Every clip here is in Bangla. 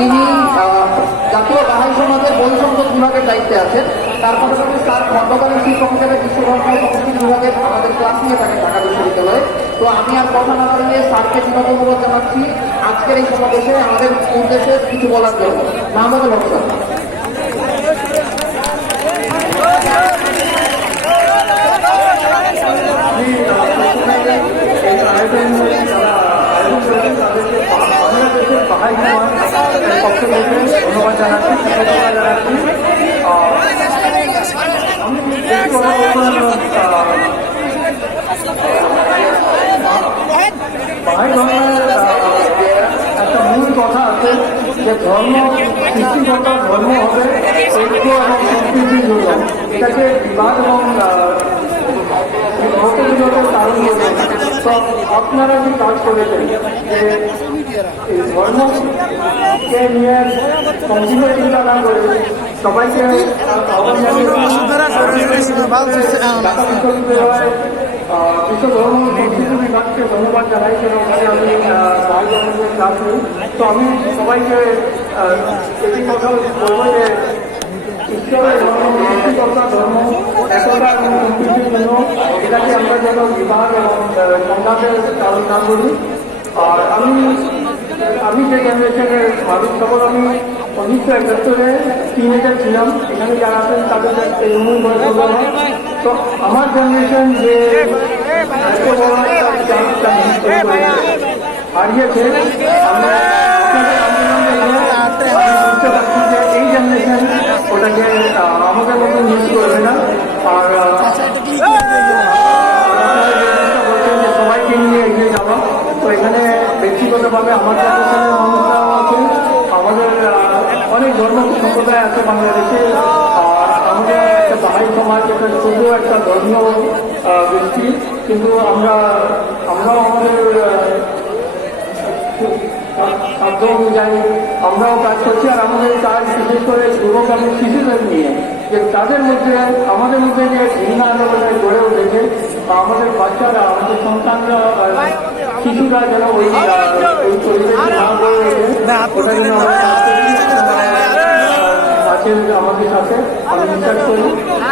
তিনি জাতীয় বাহাই সমাজের বই সংসদ বিভাগের দায়িত্বে আছেন। তার পাশাপাশি তার খণ্ডকালীন শিক্ষক হিসেবে বিশ্বধর্ম সংস্কৃতি বিভাগের আমাদের ক্লাস নিয়ে থাকেন ঢাকা বিশ্ববিদ্যালয়ে। তো আমি আর কথা না বাড়িয়ে স্যারকে বিনোদ অনুরোধ জানাচ্ছি আজকের এই সমাবেশে আমাদের উদ্দেশ্যে কিছু বলার জন্য। মাহমুদুল হক স্যার। ধন্যবাদ জানাচ্ছি, কৃতজ্ঞতা জানাচ্ছি। বাহাই ধর্মের একটা মূল কথা আছে যে ধর্ম সৃষ্টিকর্তার ধর্ম হবে ঐক্য এবং সম্প্রীতির জন্য। এটাকে বিবাদ এবং মতবিরোধের কারণ হয়ে তো আপনারা যে কাজ করেছেন যে ধর্মকে নিয়ে সম্পূর্ণ চিন্তা না করে সবাইকে বিশ্ব ধর্ম সংস্কৃতি বিভাগকে ধন্যবাদ জানাই কেন ওখানে আমি ক্লাস নিই। তো আমি সবাইকে একটি কথা বলবো যে ঈশ্বরের ধর্ম সৃষ্টিকর্তা ধর্ম একতা এবং সম্প্রীতির জন্য এটাকে আমরা যেন বিভাগ এবং সংঘাতের কারণ না করি। আর আমি যে জেনারেশনের মানুষ তখন আমি 1971-এ টিনেজার ছিলাম। এখানে যারা আছেন তাদের এই বয়স হবে। তো আমার জেনারেশন যে হারিয়েছে আমরা বুঝতে পারছি যে এই জেনারেশন ওটাকে আমাদের মতো মিস করবে না। আর বলছেন যে সবাইকে নিয়ে এগিয়ে যাওয়া। তো এখানে ব্যক্তিগতভাবে আমার জেনারেশনের মানুষরাও আছে, আমাদের অনেক ধর্ম সম্প্রদায় আছে বাংলাদেশে। আর আমাদের একটা বাহাই সমাজ এটা শুধু একটা ধর্মীয় ব্যক্তি, কিন্তু আমরাও আমাদের সাধ্য অনুযায়ী আমরাও কাজ করছি। আর আমাদের কাজ বিশেষ করে যুবক এবং শিশুদের নিয়ে যে তাদের মধ্যে আমাদের মধ্যে যে ঘৃণা আন্দোলনে গড়ে উঠেছে আমাদের বাচ্চারা আমাদের সন্তানরা শিশুরা যেন ওই পরিবেশে না গড়ে ওঠে ওটা যেন আছেন আমাদের সাথে আমি বিশ্বাস করি।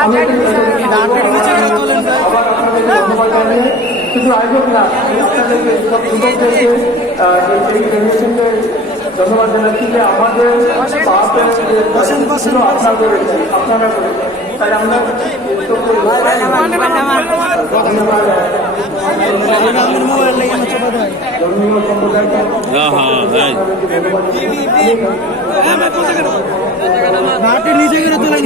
আমি আবার আপনাদের ধন্যবাদ জানিয়ে শুধু আয়োজক না আপনাদেরকে সব যুবকদেরকে এই জেনারেশনকে ধন্যবাদ জানাচ্ছি যে আমাদের আপনারা করেছেন তাই আমরা ধর্মীয় সম্প্রদায়কে নিচে করে তোলেন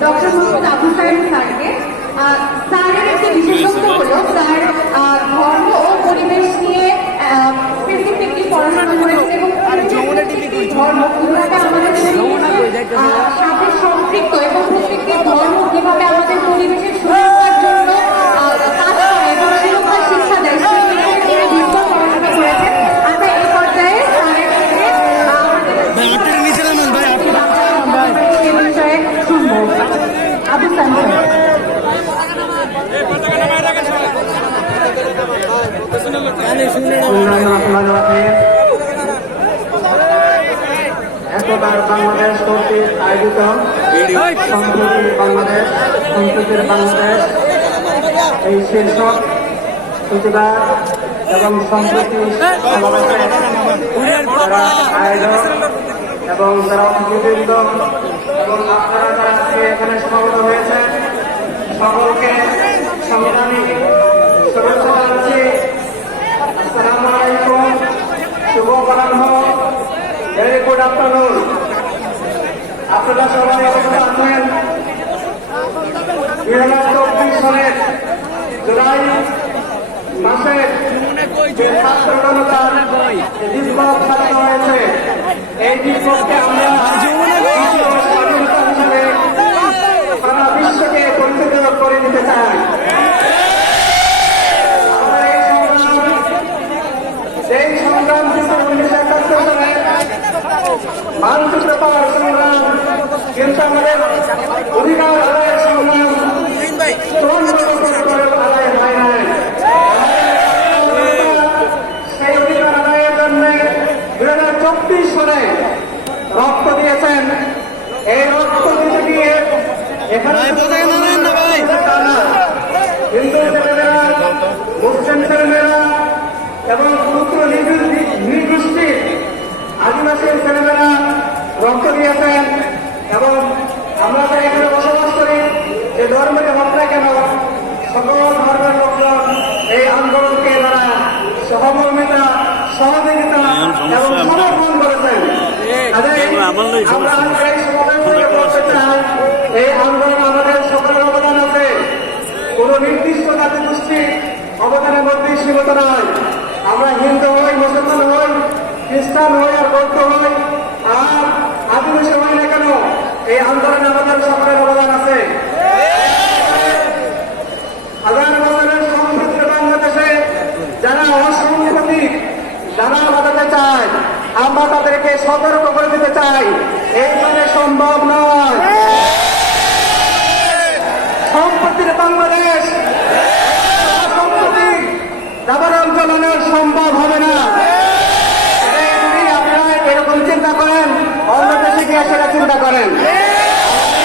ডক্টর মোহাম্মদ আবু সাহেব স্যারকে। স্যারের একটি বিশেষত্ব হলো স্যার ধর্ম ও পরিবেশ নিয়ে স্পেসিফিকলি পড়াশোনা করেছেন এবং ধর্ম কিভাবে আমাদের সাথে সম্পৃক্ত এবং প্রত্যেকটি ধর্ম কিভাবে আমাদের পরিবেশের সুরক্ষার জন্য কাজ করে এবং সুরক্ষার শিক্ষা দেয় সেই বিষয়ে পড়াশোনা করেছেন। আমরা এই পর্যায়ে স্যারের কাছে সে বিষয়ে শুনবো। আবু সাহেব একবার বাংলাদেশ কর্তৃক আয়োজিত সম্প্রীতির বাংলাদেশ এই শীর্ষক প্রতিবাদ এবং সম্প্রীতি সমাবেশে যারা আয়োজক এবং যারা অতিথিবৃন্দ এবং আপনারা যারা আজকে এখানে সমাবেত হয়েছেন সকলকে সাংবিধানিক শুভেচ্ছা জানাচ্ছি। আসসালামু আলাইকুম, শুভ অপরাহ্ন, ভেরি গুড আফটারনুন। আপনারা সবাই অবগত আছেন 2024 সালের জুলাই মাসের যে ছাত্র জনতার বিপ্লব সাজানো হয়েছে এই বিপ্লবকে আমরা স্বাধীনতা হিসেবে সারা বিশ্বকে পরিচিত করে দিতে চাই। এই সংগ্রাম কিন্তু 1971 সালে মানচিত্র পাওয়ার সংগ্রাম কিন্তু আমাদের অধিকার আদায়ের সংগ্রাম 54 বছর পরে আদায় হয় নাই। সেই অধিকার আদায়ের জন্য 2024 সালে রক্ত দিয়েছেন। এই রক্ত দিতে গিয়ে এখানে হিন্দু ছেলেমেয়েরা, মুসলিম ছেলেমেয়েরা এবং ক্ষুদ্র নৃগোষ্ঠীর আদিবাসী ছেলেমেয়েরা রক্ত দিয়েছেন। এবং আমরা তো এখানে বসবাস করি, যে ধর্মের হোক না কেন সকল ধর্মের লোকজন এই আন্দোলনকে তারা সহমর্মিতা, সহযোগিতা এবং সমর্থন করেছেন। আমরা এই সমাবেশ থেকে বলতে চাই, এই আন্দোলনে আমাদের সকলের অবদান আছে। কোন নির্দিষ্ট জাতি গোষ্ঠী অবদানের মধ্যে সীমিত নয়। আমরা হিন্দু হই, মুসলমান হই, খ্রিস্টান হই আর বৌদ্ধ হই আর আদিবাসী হই না কেন, এই আন্দোলনে আমাদের সকলের অবদান আছে। হাজার বছরের সম্প্রীতি বাংলাদেশে যারা অসংখ্যতি যারা বাঁচাতে চায়, আমরা তাদেরকে সতর্ক করে দিতে চাই, এইভাবে সম্ভব নয়। সম্প্রীতির বাংলাদেশ সম্প্রীতি দাবানল চালানো সম্ভব হবে না। যদি আপনারা এরকম চিন্তা করেন, অন্য দেশে গিয়ে সেটা চিন্তা করেন,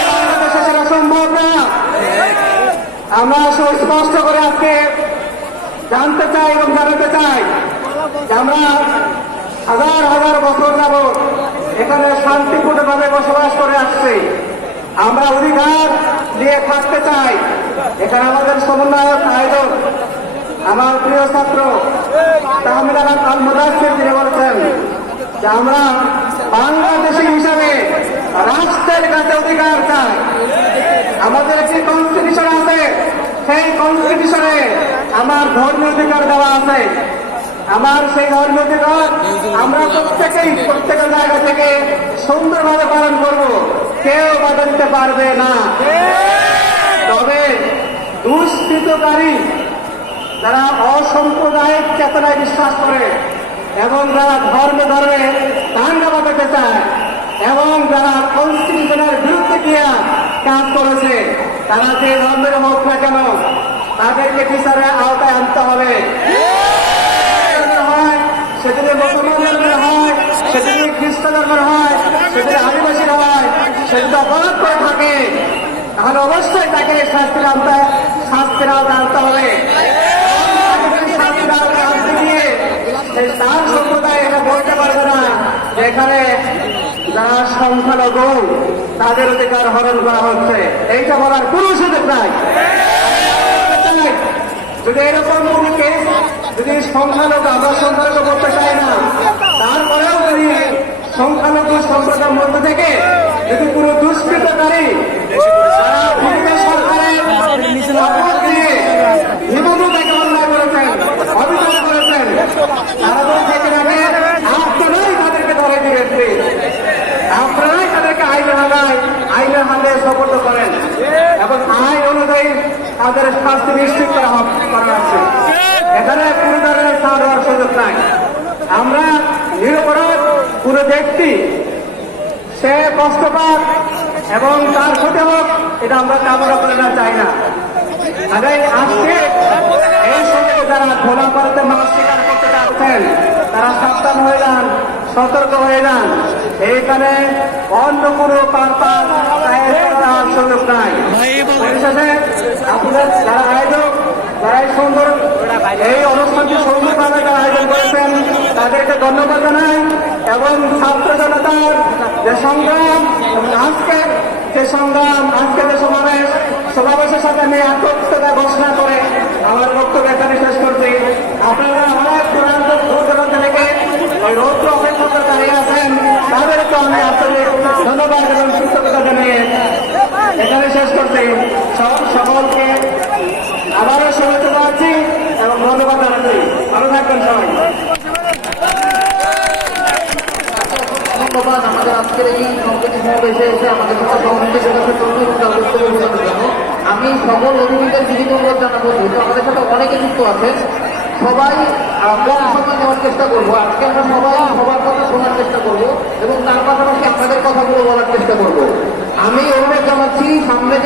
বাংলাদেশে সেটা সম্ভব না। আমরা সুস্পষ্ট করে আজকে জানতে চাই এবং জানাতে চাই যে আমরা হাজার হাজার বছর যাবৎ এখানে শান্তিপূর্ণভাবে বসবাস করে আসছি। আমরা অধিকার নিয়ে থাকতে চাই। এখানে আমাদের সমন্বয়ক আয়োজক আমার প্রিয় ছাত্র তাহমিদ আল মুদাসসির তিনি বলছেন যে আমরা বাংলাদেশী হিসাবে রাষ্ট্রের কাছে অধিকার চাই। আমাদের যে কনস্টিটিউশন আছে, সেই কনস্টিটিউশনে আমার ধর্মীয় অধিকার দেওয়া আছে। আমার সেই ধর্মীয় অধিকার আমরা প্রত্যেকের জায়গা থেকে সুন্দরভাবে পালন করব, কেউ বাধা দিতে পারবে না। তবে দুষ্কৃতকারী যারা অসাম্প্রদায়িক চেতনায় বিশ্বাস করে এবং যারা ধর্মে দাঙ্গা বাঁধাতে চায় এবং যারা কনস্টিটিউশনের বিরুদ্ধে গিয়ে কাজ করেছে, তারা যে ধর্মের হোক না কেন তাদেরকে বিচারের আওতায় আনতে হবে। সেদিনে মুসলমান ধর্মের হয়, সেদিনে খ্রিস্ট ধর্মের হয়, সেদিনে আদিবাসীর হয়, সেদিনে অপরাধ করে থাকে, তাহলে অবশ্যই তাকে শাস্তির আওতায় আনতে হবে। শাস্তির আওতায় আনতে গিয়ে তার সম্প্রদায় এটা বলতে পারবে না যেখানে যারা সংখ্যালঘু তাদের অধিকার হরণ করা হচ্ছে, এইটা বলার কোনো সুযোগ নাই। যদি এরকম কোনো কেস যদি সংখ্যালঘু, আমরা সংখ্যালঘু বলতে চাই না, তারপরেও যদি সংখ্যালঘু সম্প্রদায়ের মধ্যে থেকে যদি কোনো দুষ্কৃতকারী সরকারের শপথ দিয়ে জীবনও তাকে অন্যায় করেছেন, অভিযোগ করেছেন, তারা তো থেকে রাখে আপনারাই তাদেরকে ধরে দিয়েছে, আপনারাই তাদেরকে আইনের হাতে সুপর্দ করেন এবং আইন অনুযায়ী তাদের শাস্তি নিশ্চিত করা হচ্ছে। এখানে কোনো ধরনের ছাড় দেওয়ার সুযোগ নাই। আমরা নিরপরাধ কোনো ব্যক্তি সে কষ্ট পাক এবং তার ক্ষতি হোক, এটা আমরা কামনা করে না, চাই না। আজকে এই সময় যারা ধোলা পাড়াতে মাছ শিকার করতে যাচ্ছেন তারা সাবধান হয়ে যান, সতর্ক হয়ে যান। এইখানে অন্য কোনো পারপাস সুযোগ নাই। পরিশেষে আপনাদের যারা আয়োজক, যারা এই সুন্দর এই অনুষ্ঠানটি সুন্দরভাবে যারা আয়োজন করেছেন তাদেরকে ধন্যবাদ জানাই এবং ছাত্র জনতার যে সংগ্রাম আজকে যে সংগ্রাম, আজকে যে সমাবেশের সাথে আমি একত্রতা ঘোষণা করে আমার বক্তব্য এখানে শেষ করছি। আপনারা অনেক দূরান্ত থেকে ওই রৌদ্র অপেক্ষা করে দাঁড়িয়ে আছেন, তাদেরকে আমি আসলে ধন্যবাদ এবং কৃতজ্ঞতা জানিয়ে এখানে শেষ করছি। সকলকে আবারও শুভেচ্ছা জানাচ্ছি এবং ধন্যবাদ জানাচ্ছি। ভালো থাকবেন সবাই। ধন্যবাদ আমাদের আজকের এই সংগঠন সমাবেশে এসে আমাদের সাথে সহযোগিতা জন্য। আমি সকল অতিথিদের বিনীত অনুরোধ জানাবো, যেহেতু আমাদের সাথে অনেকে যুক্ত আছেন, সবাই কম সময় নেওয়ার চেষ্টা করবো। আজকে আমরা সবাই সবার কথা শোনার চেষ্টা করবো এবং তার পাশাপাশি আপনাদের কথাগুলো বলার চেষ্টা করবো। আমি অনুরোধ জানাচ্ছি সামনে যে